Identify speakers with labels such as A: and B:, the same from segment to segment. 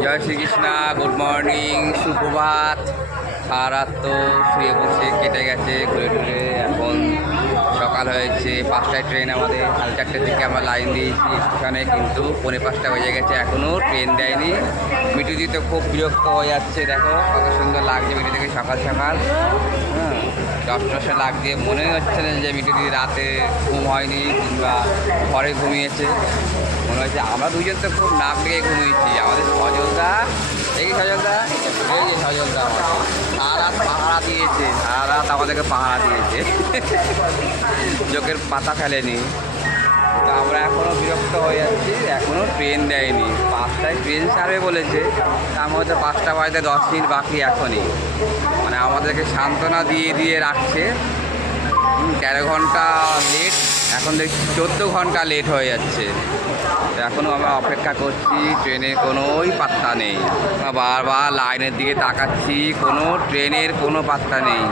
A: জয় Shri Krishna good morning সুপ্রভাত। সারা রাত তো শুয়ে বসে কেটে গেছে, ঘুরে ঘুরে এখন সকাল হয়েছে, পাঁচটায় ট্রেন আমাদের। সাড়ে চারটে থেকে আমরা লাইন দিয়েছি স্টেশনে কিন্তু পৌনে পাঁচটা বেজে গেছে। এখনও ট্রেন দেয়নি। মিটু তো খুব বিরক্ত হয়ে যাচ্ছে, দেখো কত সুন্দর লাগছে মিটু থেকে সকাল সকাল। হ্যাঁ দশটা লাগছে। মনে হচ্ছে না যে মিটু দিদি রাতে ঘুম হয়নি কিংবা ঘরে ঘুমিয়েছে। মনে হচ্ছে আমরা দুজন তো খুব নাক ডেকে ঘুমিয়েছি। আমাদের সজলদা, এই সজলদা, এই যে সজলদা আমাদের। সারা পাহারা দিয়েছে, সারা আমাদেরকে পাহারা দিয়েছে। চোখের পাতা ফেলেনি। তো আমরা এখনও বিরক্ত হয়ে যাচ্ছি এখনও ট্রেন দেয়নি। পাঁচটায় ট্রেন ছাড়বে বলেছে। তার মধ্যে পাঁচটা বাজতে দশ মিনিট বাকি এখনই। মানে আমাদেরকে সান্ত্বনা দিয়ে দিয়ে রাখছে। তেরো ঘণ্টা লেট এখন দেখছি চোদ্দ ঘণ্টা লেট হয়ে যাচ্ছে। এখনও আমরা অপেক্ষা করছি ট্রেনের কোনোই পাত্তা নেই। বারবার লাইনের দিকে তাকাচ্ছি, কোনো ট্রেনের কোনো পাত্তা নেই।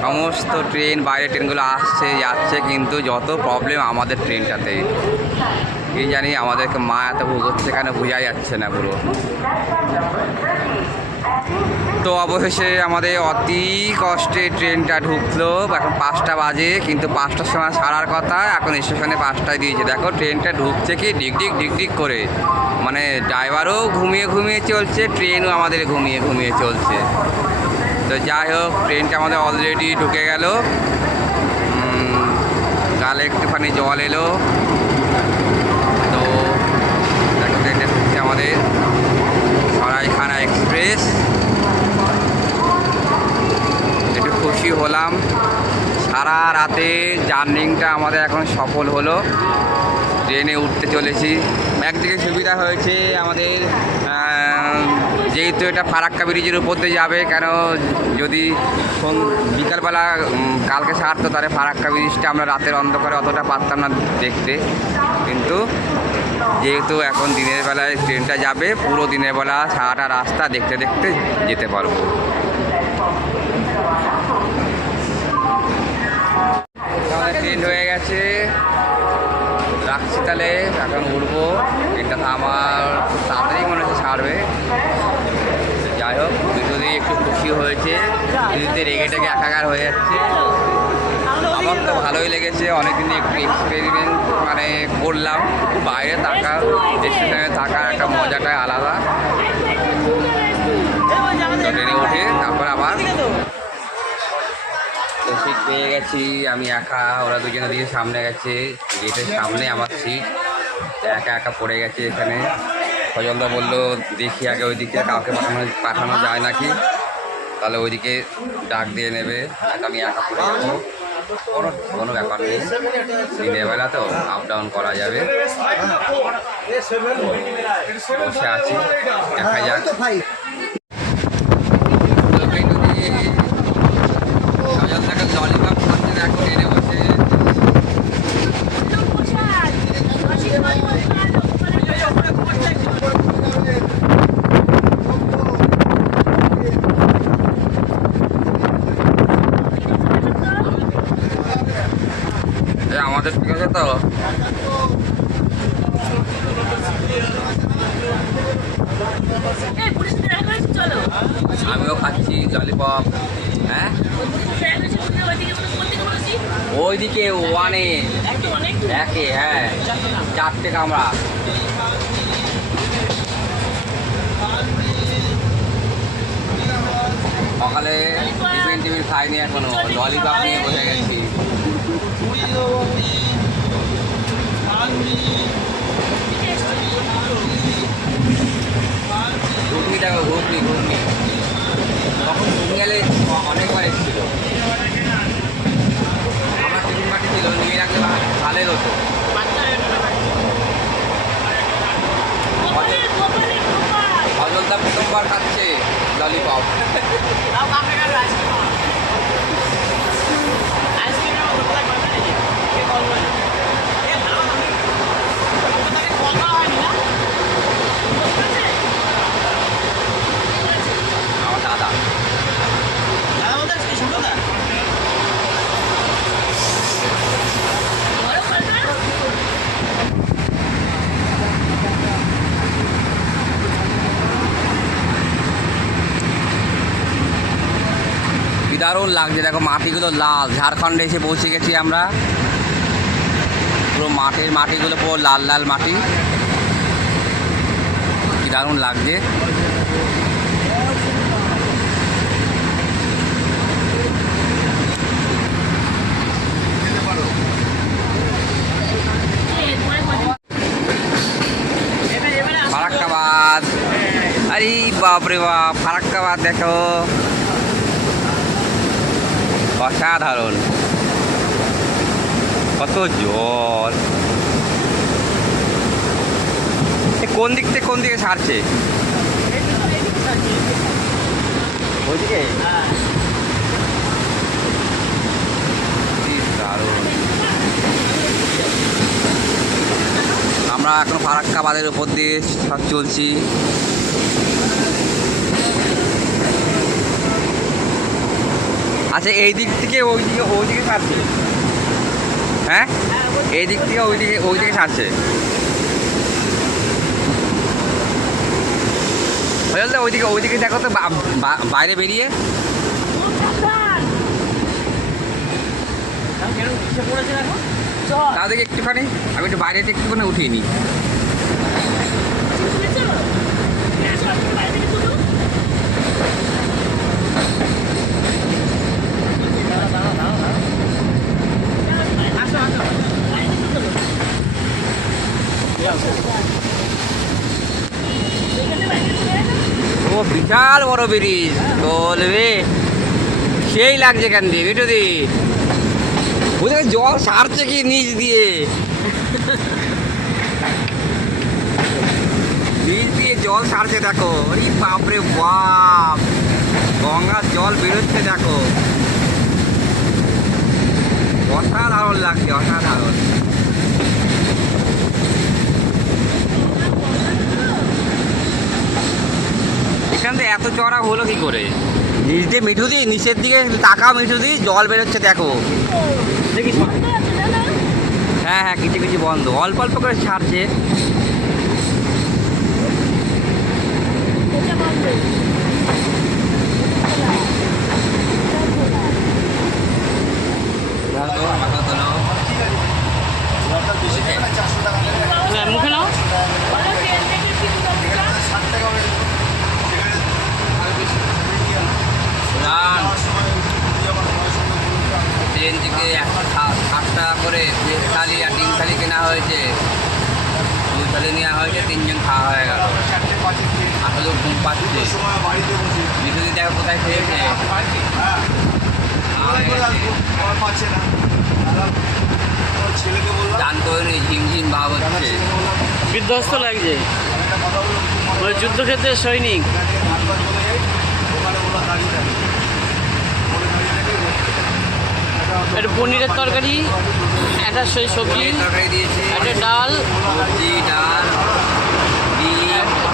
A: সমস্ত ট্রেন বাইরে ট্রেনগুলো আসছে, যাচ্ছে, কিন্তু যত প্রবলেম আমাদের ট্রেনটাতে। কি জানি আমাদেরকে মা এত ভুগোচ্ছে কেন বোঝা যাচ্ছে না পুরো। তো অবশেষে আমাদের অতি কষ্টে ট্রেনটা ঢুকলো, এখন পাঁচটা বাজে, কিন্তু পাঁচটার সময় ছাড়ার কথা, এখন স্টেশনে পাঁচটায় দিয়েছে। দেখো, ট্রেনটা ঢুকছে কি? ডিক ডিক ডিক ডিক করে। মানে ড্রাইভারও ঘুমিয়ে ঘুমিয়ে চলছে, ট্রেনও আমাদের ঘুমিয়ে ঘুমিয়ে চলছে। তো যাই হোক, ট্রেনটা আমাদের অলরেডি ঢুকে গেল। গালে একটুখানি জল এলো তো দেখো ট্রেনটা ঢুকছে আমাদের সরাইখানা এক্সপ্রেস। একটু খুশি হলাম। সারা রাতে জার্নিংটা আমাদের এখন সফল হলো। ট্রেনে উঠতে চলেছি। একদিকে সুবিধা হয়েছে আমাদের যেহেতু এটা ফারাক্কা ব্রিজের উপর দিয়ে যাবে, কেন যদি বিকালবেলা কালকে সারতো তাহলে ফারাক্কা ব্রিজটা আমরা রাতের অন্ধকারে অতটা পারতাম না দেখতে। কিন্তু যেহেতু এখন দিনের বেলায় ট্রেনটা যাবে, পুরো দিনের বেলা সারাটা রাস্তা দেখতে দেখতে যেতে পারব। ট্রেন হয়ে গেছে। রাখছি তাহলে, এখন উঠবো এটা আমার তাড়াতাড়ি মনে হচ্ছে ছাড়বে যাই হোক যদি একটু খুশি হয়েছে। দিদিতে রেগে টেগে একাকার হয়ে যাচ্ছে। আমার তো ভালোই লেগেছে, অনেকদিন একটু এক্সপেরিমেন্ট মানে করলাম। বাইরে থাকা স্টেশনে থাকার একটা মজাটাই আলাদা। ট্রেনে উঠে তারপর আবার তো সিট পেয়ে গেছি, আমি একা, ওরা দুজনে দিয়ে সামনে গেছে। গেটের সামনে আমার সিট একা একা পড়ে গেছে এখানে। সজলদা বলল, দেখি আগে ওইদিকে কাউকে পাঠানো পাঠানো যায় নাকি? তাহলে ওইদিকে ডাক দিয়ে নেবে আমি একা করে যাব। কোনো কোনো ব্যাপার নেই। দিনের বেলা তো আপ ডাউন করা যাবে। বসে আছি দেখা যাক সজলদাকে ললিপপ খাচ্ছে দেখো এনে বসে এ, আমাদের ঠিক আছে তো
B: চলো
A: আমিও খাচ্ছি ললিপপ হ্যাঁ? ওইদিকে ওয়ানে। একে হ্যাঁ। চারটে কামরা। সকালে টিফিন টিফিন খাইনি এখনও। ললিপপ নিয়ে বসে গেছি। ললিপপ আমার দারুণ লাগছে। দেখো, মাটিগুলো লাল। ঝাড়খণ্ডে এসে পৌঁছে গেছি আমরা। পুরো মাটির মাটিগুলো পুরো লাল লাল মাটি। কি দারুণ লাগছে। ফারাক্কাবাদ। আরে বাপরে বাপ, ফারাক্কাবাদ দেখো। অসাধারণ। কত জল। কোন দিক থেকে কোন দিকে সারছে আমরা এখন ফারাক্কা ফারাক্কাবাদের উপর দিয়ে চলছি। আচ্ছা এই দিক থেকে ওই দিকে ওই দিকে ছাড়ছে? হ্যাঁ? এই দিক থেকে ওই দিকে ওই দিকে ছাড়ছে? ওইদিকে ওই দিকে দেখো তো বাইরে বেরিয়ে। তার দিকে একটুখানি, আমি একটু বাইরে একটুখানি উঠিয়ে নিই ও বিশাল বড় ব্রিজ। বলবে সেই লাগছে কেন দিয়ে বিটু দি। ওদের জল সারছে কি নিচ দিয়ে? নিচ দিয়ে জল সারছে, দেখো। আরে বাপরে, বাপ। গঙ্গার জল বেরোচ্ছে, দেখো। অসাধারণ লাগছে, অসাধারণ। এখান থেকে এত চড়া হলো কি করে? নিচ দিয়ে মিঠু দি নিচের দিকে টাকা মিঠু দি জল বেরোচ্ছে দেখো। দেখিস হ্যাঁ হ্যাঁ কিছু কিছু বন্ধ। অল্প অল্প করে ছাড়ছে।
B: হ্যাঁ, মুখে নাও।
A: ট্রেন থেকে একশো ষাট টাকা করে থালি আর ডিম থালি কেনা হয়েছে। দুই থালি নেওয়া হয়েছে, তিনজন খাওয়া হয়ে গেল। আসলে ঘুম পাচ্ছে। বিদ্যুৎ দেখো কোথায় খেয়েছে।
C: ছেলেকে বললাম
A: ঝিমঝিম ভাব
B: বিধ্বস্ত লাগছে। ওই যুদ্ধক্ষেত্রের সৈনিক। একটা পনিরের তরকারি একটা সেই সবজি একটা ডাল
A: ডাল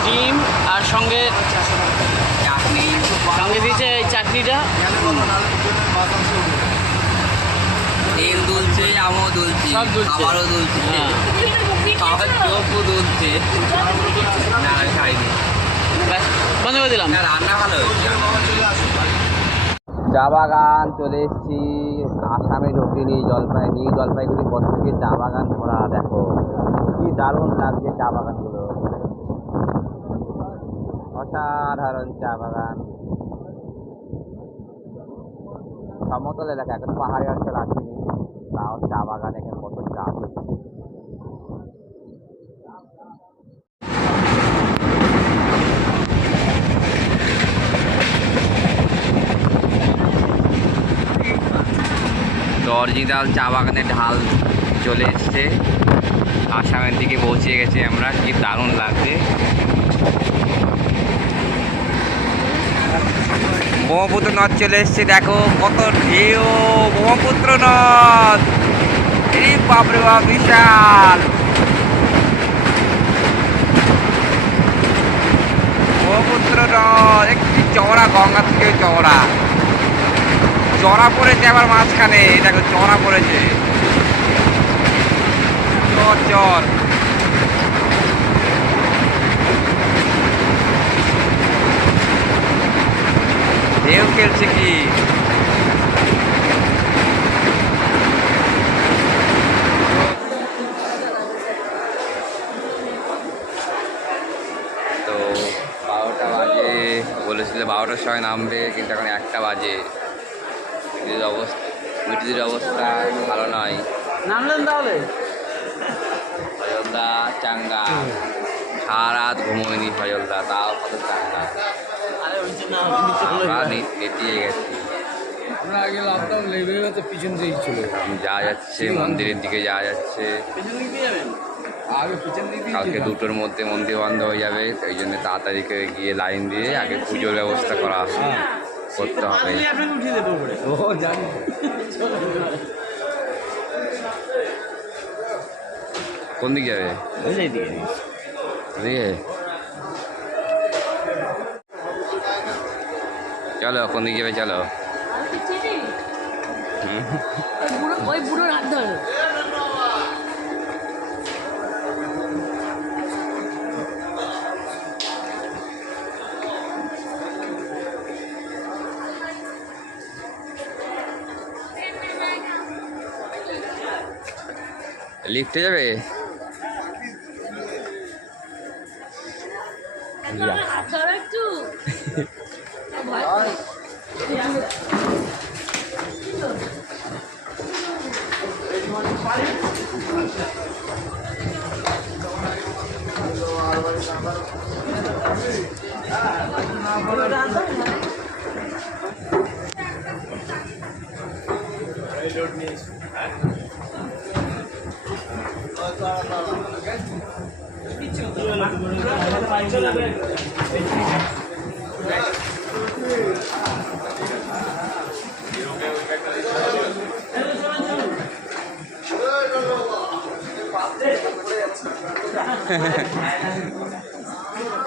A: ডিম।
B: আর সঙ্গে সঙ্গে দিয়েছে এই চাটনিটা।
A: তেল দুলছে আমও দুলছে
B: সব দুলছে।
A: খাবারও দুলছে।
B: হ্যাঁ।
A: চোখও দুলছে। না আমি খাইনি।
B: বন্ধ করে দিলাম।
A: রান্না ভালো হয়েছে। চা বাগান চলে এসেছি। আসামে ঢুকিনি জলপাই, নিউ জলপাইগুড়ি পর থেকে চা বাগান ভরা দেখো। কি দারুণ লাগছে চা বাগানগুলো অসাধারণ চা বাগান সমতল এলাকা, এখন পাহাড়ি অঞ্চল আসেনি, তাও চা বাগান এখানে কত চাষ হচ্ছে। দরজিদাল চা বাগানের ঢাল চলে এসছে। আসামের দিকে পৌঁছে গেছি আমরা, কি দারুণ লাগছে। ব্রহ্মপুত্র নদ চলে এসছে, দেখো কত ঢেউ, ব্রহ্মপুত্র নদ। বাপরে বাপ, বিশাল। ব্রহ্মপুত্র নদ, একটি চওড়া, গঙ্গা থেকে চওড়া। চড়া পড়েছে আবার মাঝখানে। এটা চড়া পড়েছে। চর চর ঢেউ খেলছে কি? বলেছিল বারোটার সময় নামবে, কিন্তু এখন একটা বাজে। মিটির অবস্থা মিটির অবস্থা ভালো নয়।
B: নামলেন তাহলে।
A: চাঙ্গা সারা রাত ঘুমোয়নি তাও কত চাঙ্গা। আমরা
C: আগে লেবে পিছন দিকেই চলে
A: যা যাচ্ছে মন্দিরের দিকে যাওয়া যাচ্ছে।
B: পেছন দিক দিয়ে যাবেন?
C: আগে পিছন দিকে
A: কালকে দুটোর মধ্যে মন্দির বন্ধ হয়ে যাবে এই জন্য তাড়াতাড়ি করে গিয়ে লাইন দিয়ে আগে পুজোর ব্যবস্থা করা করতে হবে।
C: ও জানি।
A: কোন দিকে যাবে?
B: ওই দিকে
A: চলো কোন দিকে যাবে চলো।
D: ওই বুড়োর হাত ধরো।
A: লিফটে যাবে
D: হাত ধরো একটু ভয় করে।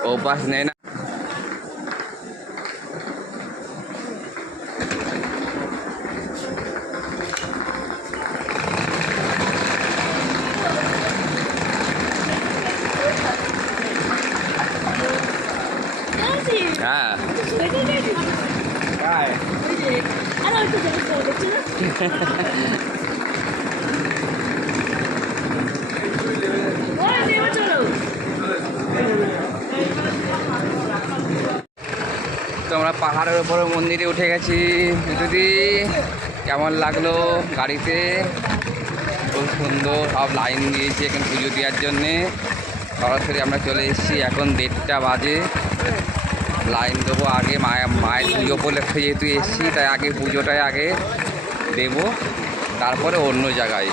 A: ও পাশ নেই না। আমরা পাহাড়ের উপরে মন্দিরে উঠে গেছি। দিদি, কেমন লাগল গাড়িতে? খুব সুন্দর, সব লাইন দিয়েছি এখন পুজো দেওয়ার জন্যে। সরাসরি আমরা চলে এসেছি এখন দেড়টা বাজে। লাইন দেবো আগে, মায়ের মায়ের পুজো উপলক্ষে যেহেতু এসেছি, তাই আগে পুজোটাই আগে। দেবো তারপরে অন্য জায়গায়।